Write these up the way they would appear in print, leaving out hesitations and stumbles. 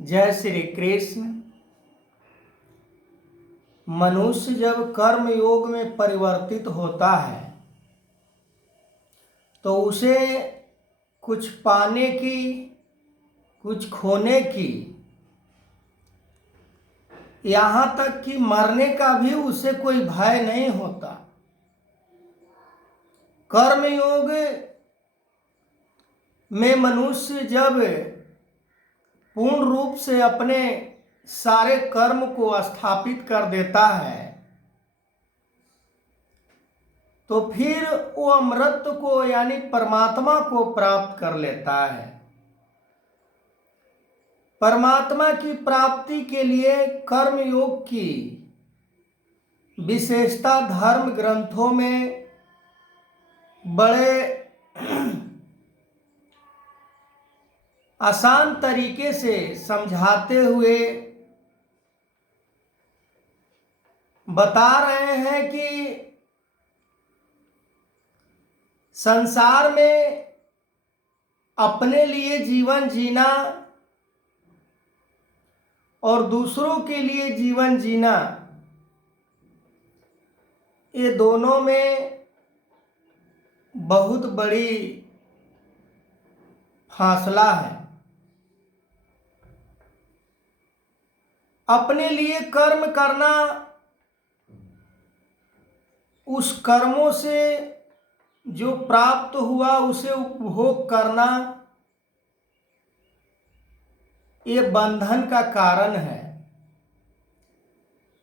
जय श्री कृष्ण। मनुष्य जब कर्म योग में परिवर्तित होता है तो उसे कुछ पाने की, कुछ खोने की, यहाँ तक कि मरने का भी उसे कोई भय नहीं होता। कर्म योग में मनुष्य जब पूर्ण रूप से अपने सारे कर्म को स्थापित कर देता है तो फिर वो अमृत को यानी परमात्मा को प्राप्त कर लेता है। परमात्मा की प्राप्ति के लिए कर्म योग की विशेषता धर्म ग्रंथों में बड़े आसान तरीके से समझाते हुए बता रहे हैं कि संसार में अपने लिए जीवन जीना और दूसरों के लिए जीवन जीना, ये दोनों में बहुत बड़ी फासला है। अपने लिए कर्म करना, उस कर्मों से जो प्राप्त हुआ उसे उपभोग करना, ये बंधन का कारण है।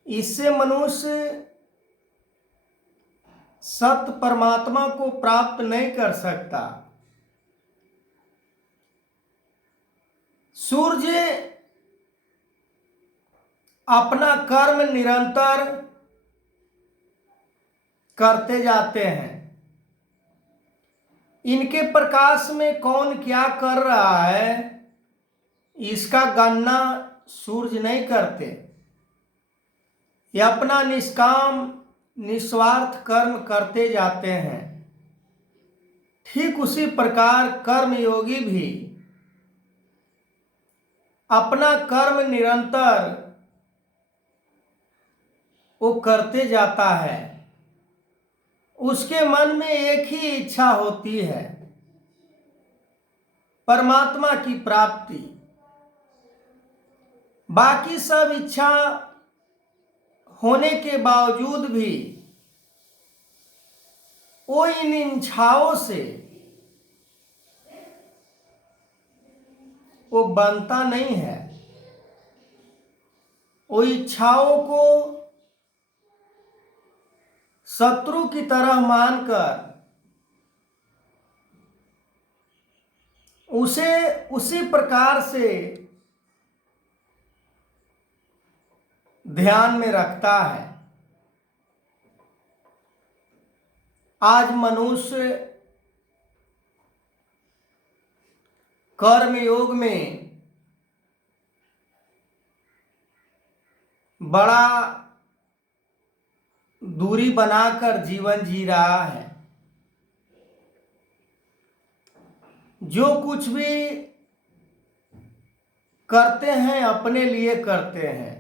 इससे मनुष्य सत्य परमात्मा को प्राप्त नहीं कर सकता। सूर्य अपना कर्म निरंतर करते जाते हैं। इनके प्रकाश में कौन क्या कर रहा है इसका गणना सूर्य नहीं करते। ये अपना निष्काम निस्वार्थ कर्म करते जाते हैं। ठीक उसी प्रकार कर्मयोगी भी अपना कर्म निरंतर वो करते जाता है। उसके मन में एक ही इच्छा होती है, परमात्मा की प्राप्ति। बाकी सब इच्छा होने के बावजूद भी वो इन इच्छाओं से वो बनता नहीं है। वो इच्छाओं को शत्रु की तरह मानकर उसे उसी प्रकार से ध्यान में रखता है। आज मनुष्य कर्म योग में बड़ा दूरी बनाकर जीवन जी रहा है। जो कुछ भी करते हैं अपने लिए करते हैं,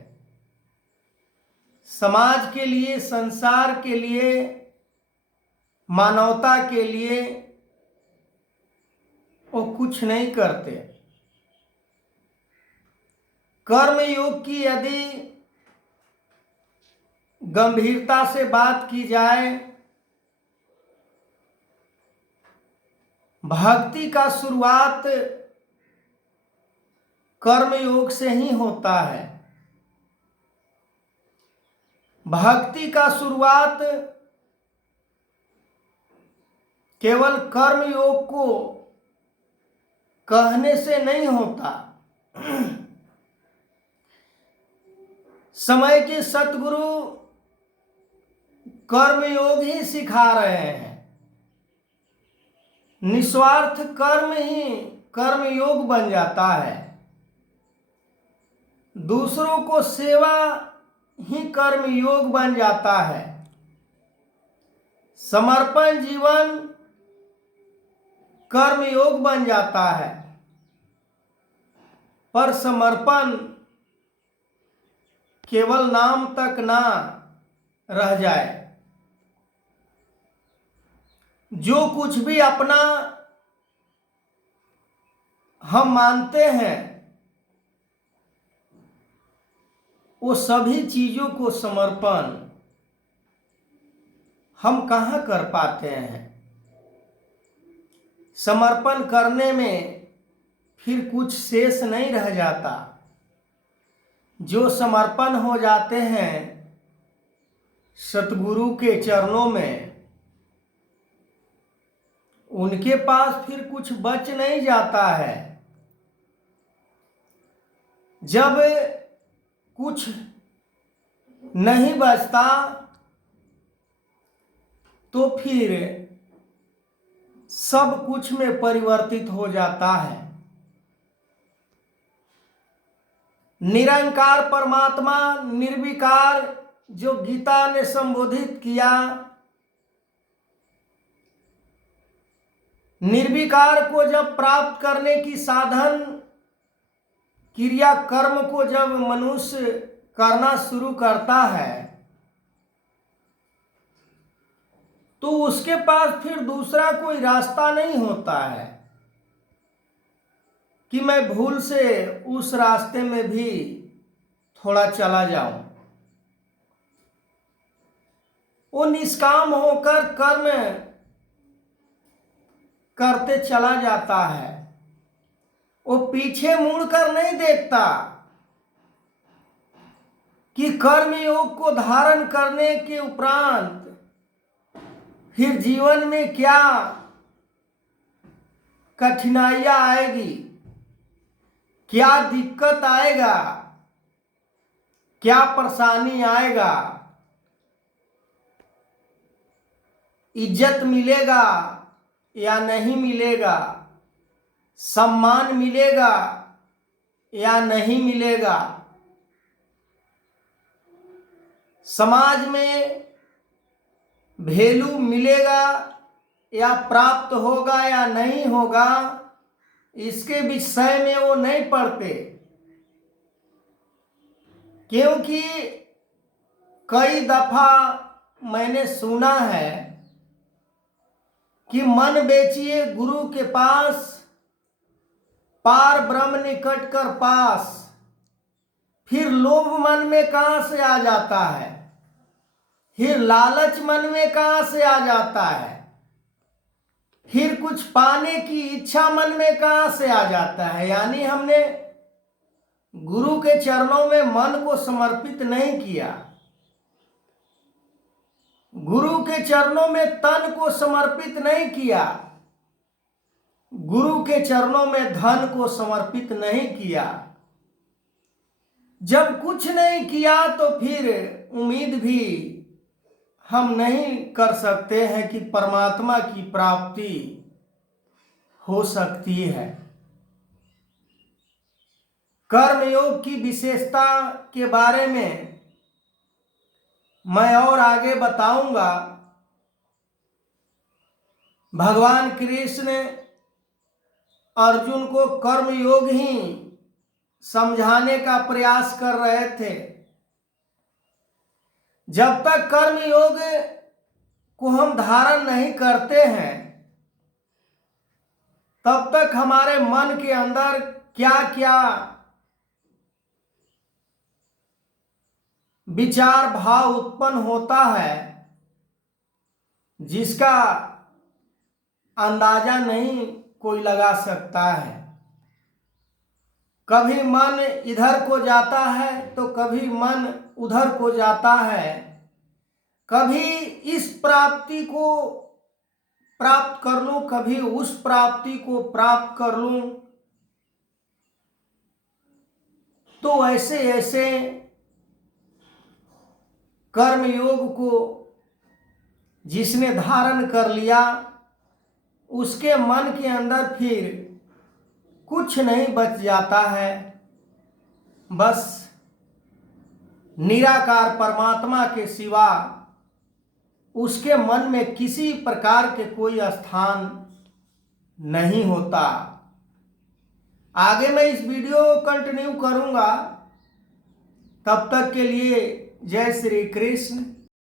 समाज के लिए, संसार के लिए, मानवता के लिए वो कुछ नहीं करते। कर्म योग की यदि गंभीरता से बात की जाए, भक्ति का शुरुआत कर्म योग से ही होता है। भक्ति का शुरुआत केवल कर्म योग को कहने से नहीं होता। समय के सतगुरु कर्म योग ही सिखा रहे हैं। निस्वार्थ कर्म ही कर्म योग बन जाता है। दूसरों को सेवा ही कर्म योग बन जाता है। समर्पण जीवन कर्म योग बन जाता है। पर समर्पण केवल नाम तक ना रह जाए। जो कुछ भी अपना हम मानते हैं वो सभी चीजों को समर्पण हम कहाँ कर पाते हैं। समर्पण करने में फिर कुछ शेष नहीं रह जाता। जो समर्पण हो जाते हैं सतगुरु के चरणों में, उनके पास फिर कुछ बच नहीं जाता है। जब कुछ नहीं बचता तो फिर सब कुछ में परिवर्तित हो जाता है। निरंकार परमात्मा निर्विकार जो गीता ने संबोधित किया, निर्विकार को जब प्राप्त करने की साधन क्रिया कर्म को जब मनुष्य करना शुरू करता है तो उसके पास फिर दूसरा कोई रास्ता नहीं होता है कि मैं भूल से उस रास्ते में भी थोड़ा चला जाऊं। वो निष्काम होकर कर्म करते चला जाता है। वो पीछे मुड़कर नहीं देखता कि कर्म योग को धारण करने के उपरांत फिर जीवन में क्या कठिनाइयां आएगी, क्या दिक्कत आएगा, क्या परेशानी आएगा, इज्जत मिलेगा या नहीं मिलेगा, सम्मान मिलेगा या नहीं मिलेगा, समाज में वैल्यू मिलेगा या प्राप्त होगा या नहीं होगा, इसके विषय में वो नहीं पढ़ते। क्योंकि कई दफा मैंने सुना है कि मन बेचिए गुरु के पास, पार ब्रह्म निकट कर पास। फिर लोभ मन में कहां से आ जाता है, फिर लालच मन में कहां से आ जाता है, फिर कुछ पाने की इच्छा मन में कहां से आ जाता है। यानी हमने गुरु के चरणों में मन को समर्पित नहीं किया, गुरु के चरणों में तन को समर्पित नहीं किया, गुरु के चरणों में धन को समर्पित नहीं किया। जब कुछ नहीं किया तो फिर उम्मीद भी हम नहीं कर सकते हैं कि परमात्मा की प्राप्ति हो सकती है। कर्मयोग की विशेषता के बारे में मैं और आगे बताऊंगा। भगवान कृष्ण अर्जुन को कर्मयोग ही समझाने का प्रयास कर रहे थे। जब तक कर्म योग को हम धारण नहीं करते हैं तब तक हमारे मन के अंदर क्या क्या विचार भाव उत्पन्न होता है जिसका अंदाजा नहीं कोई लगा सकता है। कभी मन इधर को जाता है तो कभी मन उधर को जाता है। कभी इस प्राप्ति को प्राप्त कर लूं, कभी उस प्राप्ति को प्राप्त कर लूं। तो ऐसे ऐसे कर्म योग को जिसने धारण कर लिया उसके मन के अंदर फिर कुछ नहीं बच जाता है, बस निराकार परमात्मा के सिवा उसके मन में किसी प्रकार के कोई स्थान नहीं होता। आगे मैं इस वीडियो को कंटिन्यू करूंगा। तब तक के लिए जय श्री कृष्ण।